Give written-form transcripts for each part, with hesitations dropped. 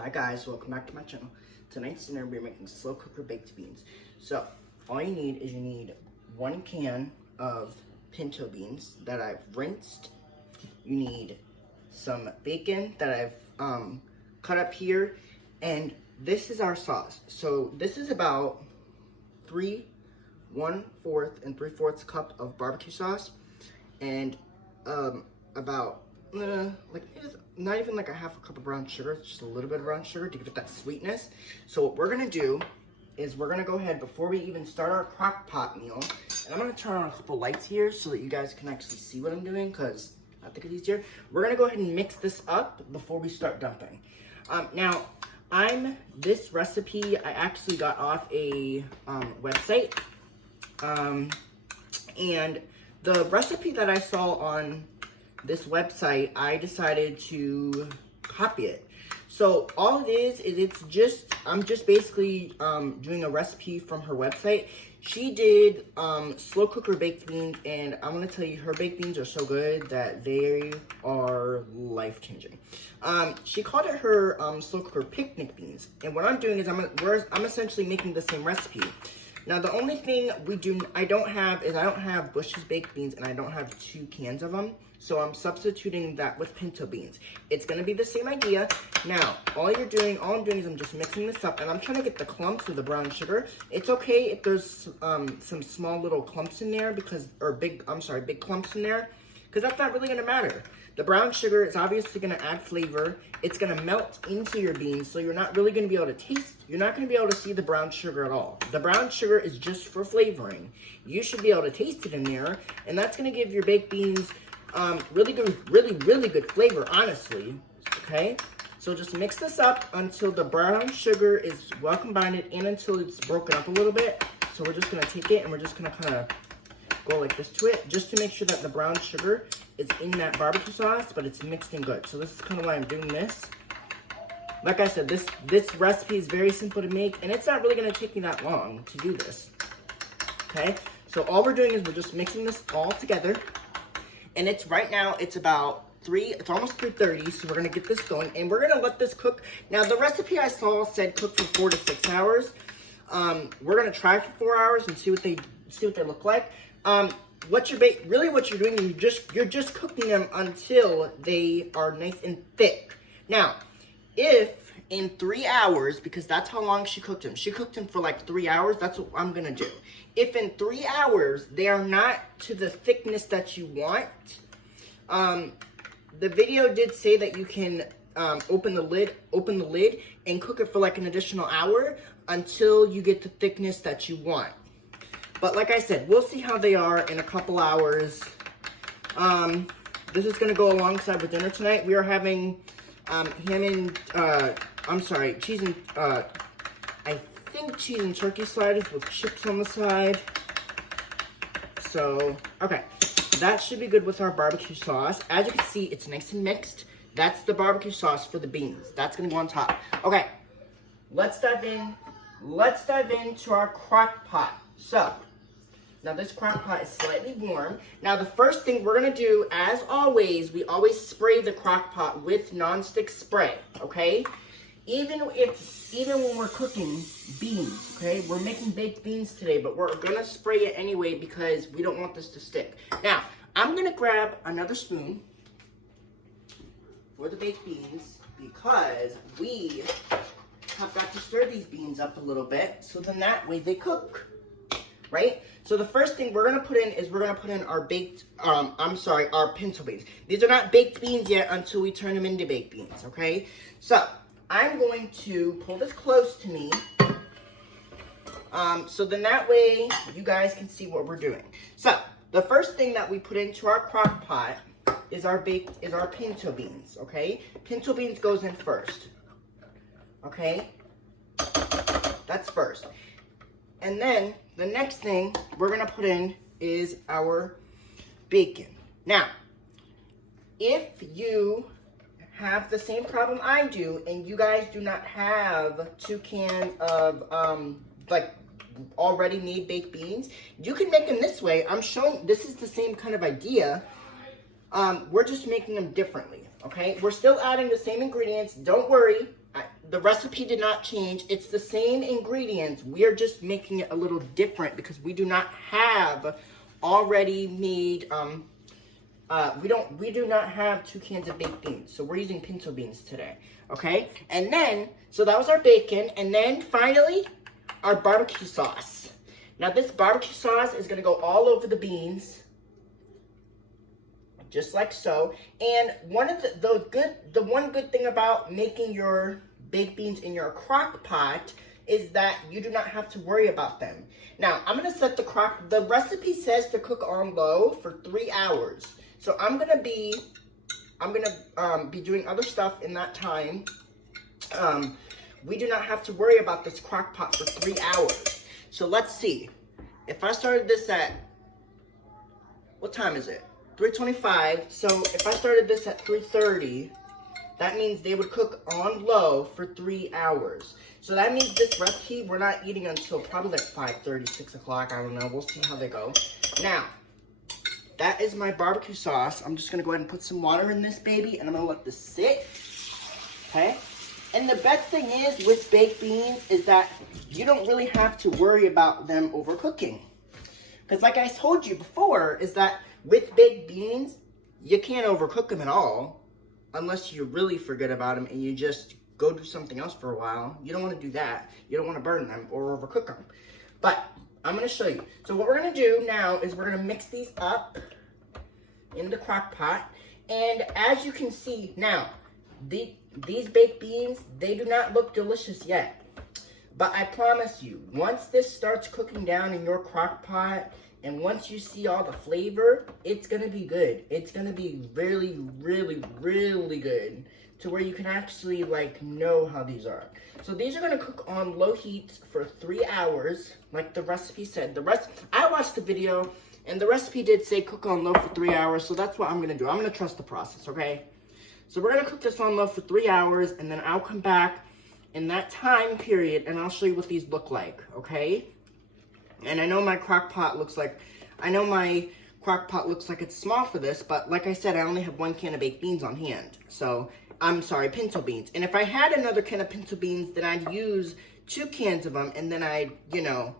Hi guys, welcome back to my channel. Tonight's dinner we're making slow cooker baked beans. So all you need is 1 can of pinto beans that I've rinsed. You need some bacon that I've cut up here, and this is our sauce. So this is about 1/4 and 3/4 cup of barbecue sauce, and about it's not even like a half a cup of brown sugar. It's just a little bit of brown sugar to give it that sweetness. So what we're gonna do is we're gonna go ahead before we even start our crock pot meal, and I'm gonna turn on a couple lights here so that you guys can actually see what I'm doing, because I think it's easier. We're gonna go ahead and mix this up before we start dumping. Now this recipe I actually got off a website, and the recipe that I saw on this website, I decided to copy it. So all it is I'm just basically doing a recipe from her website. She did slow cooker baked beans, and I'm gonna tell you, her baked beans are so good that they are life-changing. She called it her slow cooker picnic beans, and what I'm doing is I'm essentially making the same recipe. Now the only thing I don't have Bush's baked beans, and I don't have 2 cans of them. So I'm substituting that with pinto beans. It's gonna be the same idea. Now, all I'm doing is I'm just mixing this up, and I'm trying to get the clumps of the brown sugar. It's okay if there's some small little clumps in there big clumps in there, because that's not really gonna matter. The brown sugar is obviously gonna add flavor. It's gonna melt into your beans, so you're not really gonna be able to you're not gonna be able to see the brown sugar at all. The brown sugar is just for flavoring. You should be able to taste it in there, and that's gonna give your baked beans really good flavor, honestly. Okay, so just mix this up until the brown sugar is well combined and until it's broken up a little bit. So we're just gonna take it and we're just gonna kind of go like this to it, just to make sure that the brown sugar is in that barbecue sauce, but it's mixed in good. So this is kind of why I'm doing this. Like I said, this recipe is very simple to make, and it's not really gonna take me that long to do this. Okay, so all we're doing is we're just mixing this all together. And right now it's about it's almost 3:30, so we're gonna get this going, and we're gonna let this cook. Now the recipe I saw said cook for 4 to 6 hours. We're gonna try for 4 hours and see what they look like. What you're doing, you're just cooking them until they are nice and thick. Now, if in 3 hours, because that's how long she cooked them for like 3 hours, that's what I'm gonna do. If in 3 hours they are not to the thickness that you want, the video did say that you can open the lid and cook it for like an additional hour until you get the thickness that you want. But like I said, we'll see how they are in a couple hours. This is gonna go alongside with dinner tonight. We are having cheese and turkey sliders with chips on the side. So, okay, that should be good with our barbecue sauce. As you can see, it's nice and mixed. That's the barbecue sauce for the beans. That's gonna go on top. Okay, let's dive into our crock pot. So, now this crock pot is slightly warm. Now the first thing we're gonna do, as always, we always spray the crock pot with nonstick spray, okay? Even when we're cooking beans, okay? We're making baked beans today, but we're gonna spray it anyway because we don't want this to stick. Now, I'm gonna grab another spoon for the baked beans because we have got to stir these beans up a little bit so then that way they cook, right? So the first thing we're gonna put in is our pinto beans. These are not baked beans yet until we turn them into baked beans, okay? So I'm going to pull this close to me, so then that way you guys can see what we're doing. So the first thing that we put into our crock pot is our pinto beans, okay? Pinto beans goes in first, okay? That's first. And then the next thing we're gonna put in is our bacon. Now, if you have the same problem I do, and you guys do not have 2 cans of like already made baked beans, you can make them this way. This is the same kind of idea. We're just making them differently, okay? We're still adding the same ingredients. Don't worry. the recipe did not change. It's the same ingredients. We're just making it a little different because we do not have already made, we do not have 2 cans of baked beans. So we're using pinto beans today, okay? And then, so that was our bacon. And then finally, our barbecue sauce. Now this barbecue sauce is gonna go all over the beans, just like so. And one of the one good thing about making your baked beans in your crock pot is that you do not have to worry about them. Now, I'm gonna set the recipe says to cook on low for 3 hours. So I'm gonna be doing other stuff in that time. We do not have to worry about this crock pot for 3 hours. So let's see. If I started this at, what time is it? 3:25. So if I started this at 3:30, that means they would cook on low for 3 hours. So that means this recipe, we're not eating until probably like 5:30, 6 o'clock. I don't know. We'll see how they go. Now, that is my barbecue sauce. I'm just going to go ahead and put some water in this baby, and I'm going to let this sit. Okay? And the best thing is with baked beans is that you don't really have to worry about them overcooking. Because like I told you before, is that with baked beans, you can't overcook them at all. Unless you really forget about them and you just go do something else for a while. You don't want to do that. You don't want to burn them or overcook them. But I'm going to show you. So what we're going to do now is we're going to mix these up in the crock pot. And as you can see now, these baked beans, they do not look delicious yet. But I promise you, once this starts cooking down in your crock pot, and once you see all the flavor, it's going to be good. It's going to be really, really, really good to where you can actually, like, know how these are. So these are going to cook on low heat for 3 hours, like the recipe said. I watched the video, and the recipe did say cook on low for 3 hours, so that's what I'm going to do. I'm going to trust the process, okay? So we're going to cook this on low for 3 hours, and then I'll come back in that time period, and I'll show you what these look like, okay? And I know my crock pot looks like, it's small for this, but like I said, I only have 1 can of baked beans on hand. So, I'm sorry, pinto beans. And if I had another can of pinto beans, then I'd use 2 cans of them, and then I'd, you know,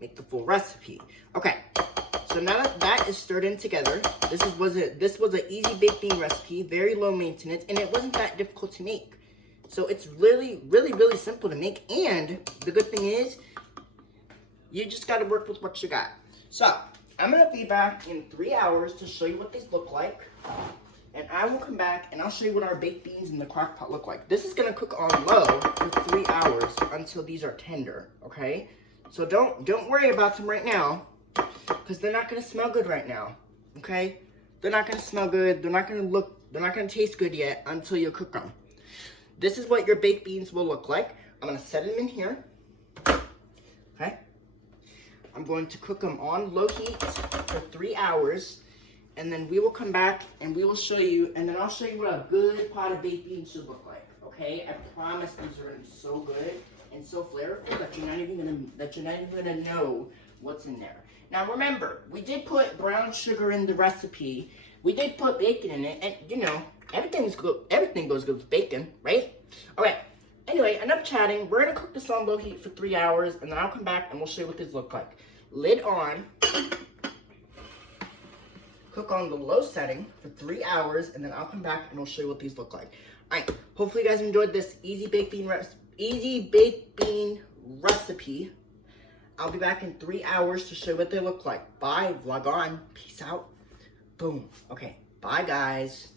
make the full recipe. Okay, so now that that is stirred in together, this was an easy baked bean recipe, very low maintenance, and it wasn't that difficult to make. So it's really, really, really simple to make, and the good thing is, you just got to work with what you got. So, I'm going to be back in 3 hours to show you what these look like. And I will come back and I'll show you what our baked beans in the crock pot look like. This is going to cook on low for 3 hours until these are tender, okay? So don't worry about them right now, because they're not going to smell good right now, okay? They're not going to smell good. They're not going to taste good yet until you cook them. This is what your baked beans will look like. I'm going to set them in here, okay? I'm going to cook them on low heat for 3 hours, and then we will come back and we will show you, and then I'll show you what a good pot of baked beans should look like, okay? I promise these are going to be so good and so flavorful that you're not even gonna know what's in there. Now remember, we did put brown sugar in the recipe. We did put bacon in it, and you know, everything goes good with bacon, right? All right. Anyway, enough chatting. We're going to cook this on low heat for 3 hours, and then I'll come back and we'll show you what these look like. Lid on. Cook on the low setting for 3 hours, and then I'll come back and we'll show you what these look like. All right. Hopefully you guys enjoyed this easy baked bean recipe. I'll be back in 3 hours to show you what they look like. Bye. Vlog on. Peace out. Boom. Okay. Bye, guys.